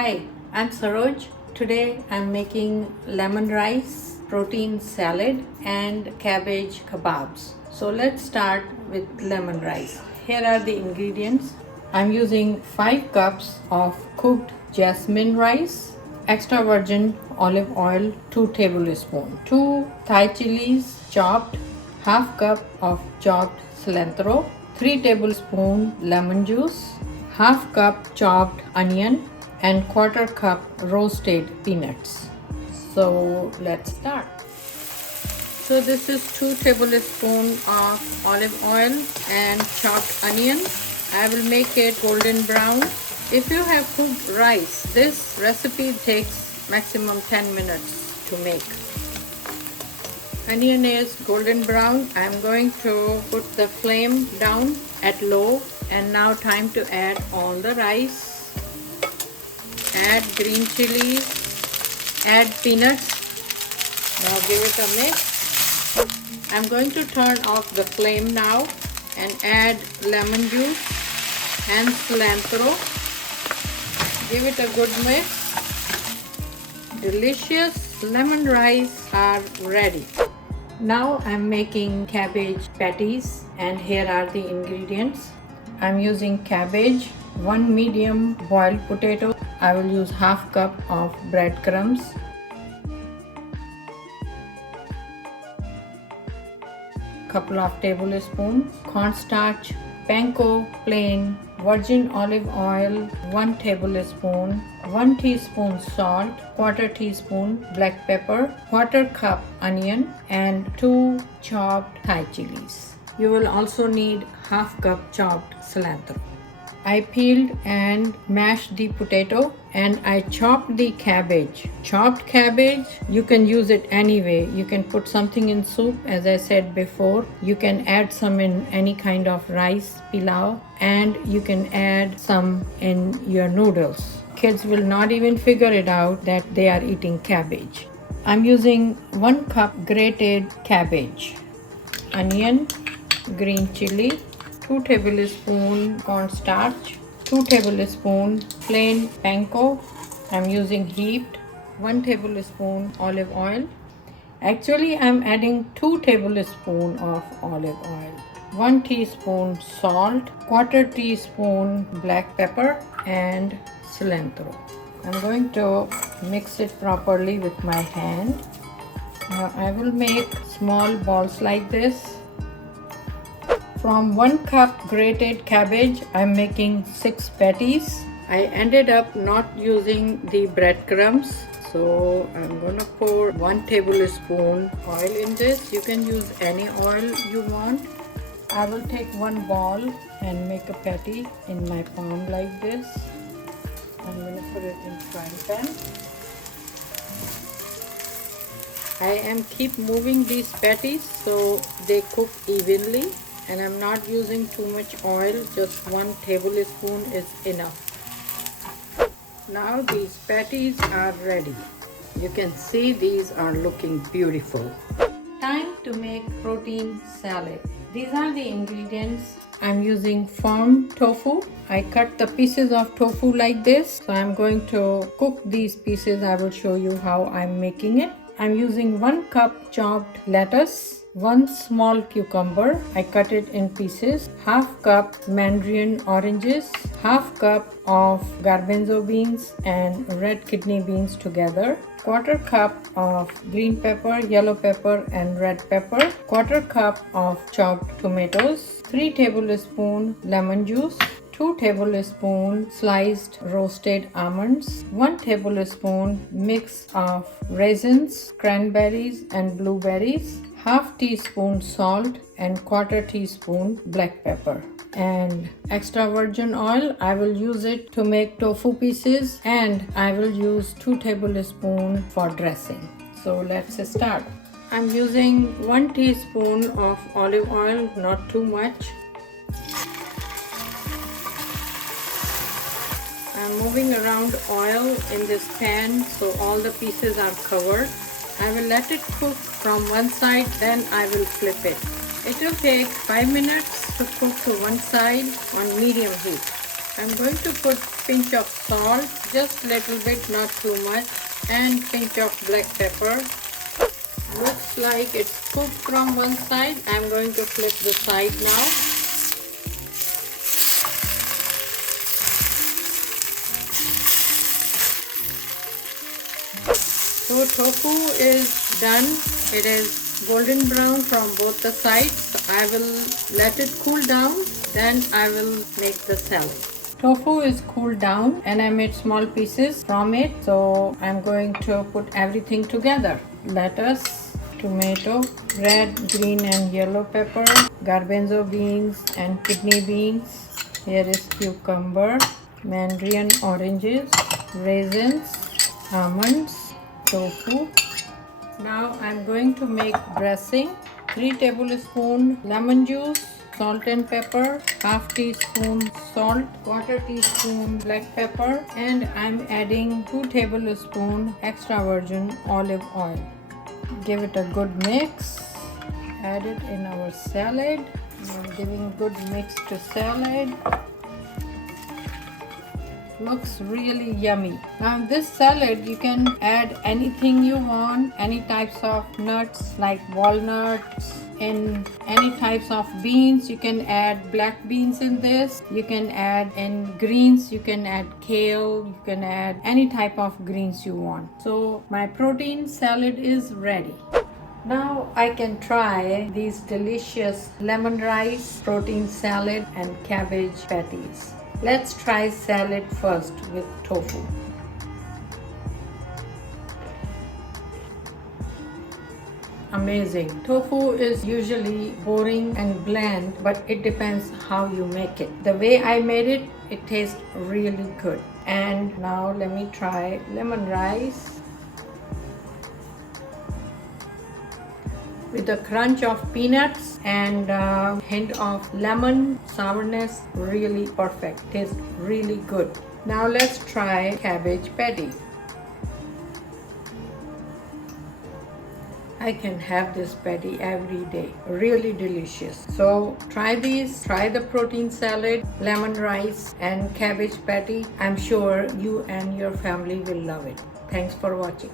Hi, I'm Saroj. Today I'm making lemon rice, protein salad, and cabbage kebabs. So let's start with lemon rice. Here are the ingredients. I'm using 5 cups of cooked jasmine rice, extra virgin olive oil 2 tablespoons, 2 Thai chilies chopped, half cup of chopped cilantro, 3 tablespoons lemon juice, half cup chopped onion, and quarter cup roasted peanuts. So let's start. So this is 2 tablespoons of olive oil and chopped onion. I will make it golden brown. If you have cooked rice, this recipe takes maximum 10 minutes to make. Onion is golden brown. I'm going to put the flame down at low, and now time to add all the rice. Add green chilies, add peanuts. Now give it a mix. I'm going to turn off the flame now and add lemon juice and cilantro. Give it a good mix. Delicious lemon rice are ready. Now I'm making cabbage patties, and here are the ingredients. I'm using cabbage, 1 medium boiled potato. I will use half cup of breadcrumbs, couple of tablespoons cornstarch, panko plain, virgin olive oil 1 tablespoon, 1 teaspoon salt, quarter teaspoon black pepper, quarter cup onion, and 2 chopped Thai chilies. You will also need half cup chopped cilantro. I peeled and mashed the potato, and I chopped the cabbage. Chopped cabbage, you can use it anyway. You can put something in soup, as I said before. You can add some in any kind of rice, pilau, and you can add some in your noodles. Kids will not even figure it out that they are eating cabbage. I'm using 1 cup grated cabbage, onion, green chili, 2 tablespoons cornstarch, 2 tablespoons plain panko. I'm using heaped, 1 tablespoon olive oil. Actually, I'm adding 2 tablespoons of olive oil, 1 teaspoon salt, quarter teaspoon black pepper, and cilantro. I'm going to mix it properly with my hand. Now I will make small balls like this. From 1 cup grated cabbage, I'm making 6 patties. I ended up not using the breadcrumbs, so I'm gonna pour 1 tablespoon oil in this. You can use any oil you want. I will take 1 ball and make a patty in my palm like this. I'm gonna put it in frying pan. I am keep moving these patties so they cook evenly. And I'm not using too much oil, just 1 tablespoon is enough. Now these patties are ready. You can see these are looking beautiful. Time to make protein salad. These are the ingredients. I'm using firm tofu. I cut the pieces of tofu like this. So I'm going to cook these pieces. I will show you how I'm making it. I'm using 1 cup chopped lettuce, 1 small cucumber, I cut it in pieces, half cup mandarin oranges, half cup of garbanzo beans and red kidney beans together, quarter cup of green pepper, yellow pepper, and red pepper, quarter cup of chopped tomatoes, 3 tablespoons lemon juice, 2 tablespoons sliced roasted almonds, 1 tablespoon mix of raisins, cranberries, and blueberries, half teaspoon salt, and quarter teaspoon black pepper, and extra virgin oil. I will use it to make tofu pieces, and I will use 2 tablespoons for dressing. So let's start. I'm using 1 teaspoon of olive oil, not too much. I'm moving around oil in this pan so all the pieces are covered. I will let it cook from one side, then I will flip it. It will take 5 minutes to cook to one side on medium heat. I'm going to put pinch of salt, just little bit, not too much, and pinch of black pepper. Looks like it's cooked from one side. I'm going to flip the side now. So tofu is done. It is golden brown from both the sides. I will let it cool down, then I will make the salad. Tofu is cooled down and I made small pieces from it. So I'm going to put everything together. Lettuce, tomato, red, green and yellow pepper, garbanzo beans and kidney beans. Here is cucumber, mandarin oranges, raisins, almonds, tofu. Now I'm going to make dressing. 3 tablespoons lemon juice, salt and pepper, half teaspoon salt, quarter teaspoon black pepper, and I'm adding 2 tablespoons extra virgin olive oil. Give it a good mix. Add it in our salad. I'm giving good mix to salad. Looks really yummy. Now this salad you can add anything you want, any types of nuts like walnuts, and any types of beans. You can add black beans in this. You can add in greens, you can add kale, you can add any type of greens you want. So my protein salad is ready. Now I can try these delicious lemon rice, protein salad and cabbage patties. Let's try salad first with tofu. Amazing. Tofu is usually boring and bland, but it depends how you make it. The way I made it, it tastes really good. And now let me try lemon rice with a crunch of peanuts and a hint of lemon sourness. Really perfect. Tastes really good. Now let's try cabbage patty. I can have this patty every day. Really delicious. So try these. Try the protein salad, lemon rice and cabbage patty. I'm sure you and your family will love it. Thanks for watching.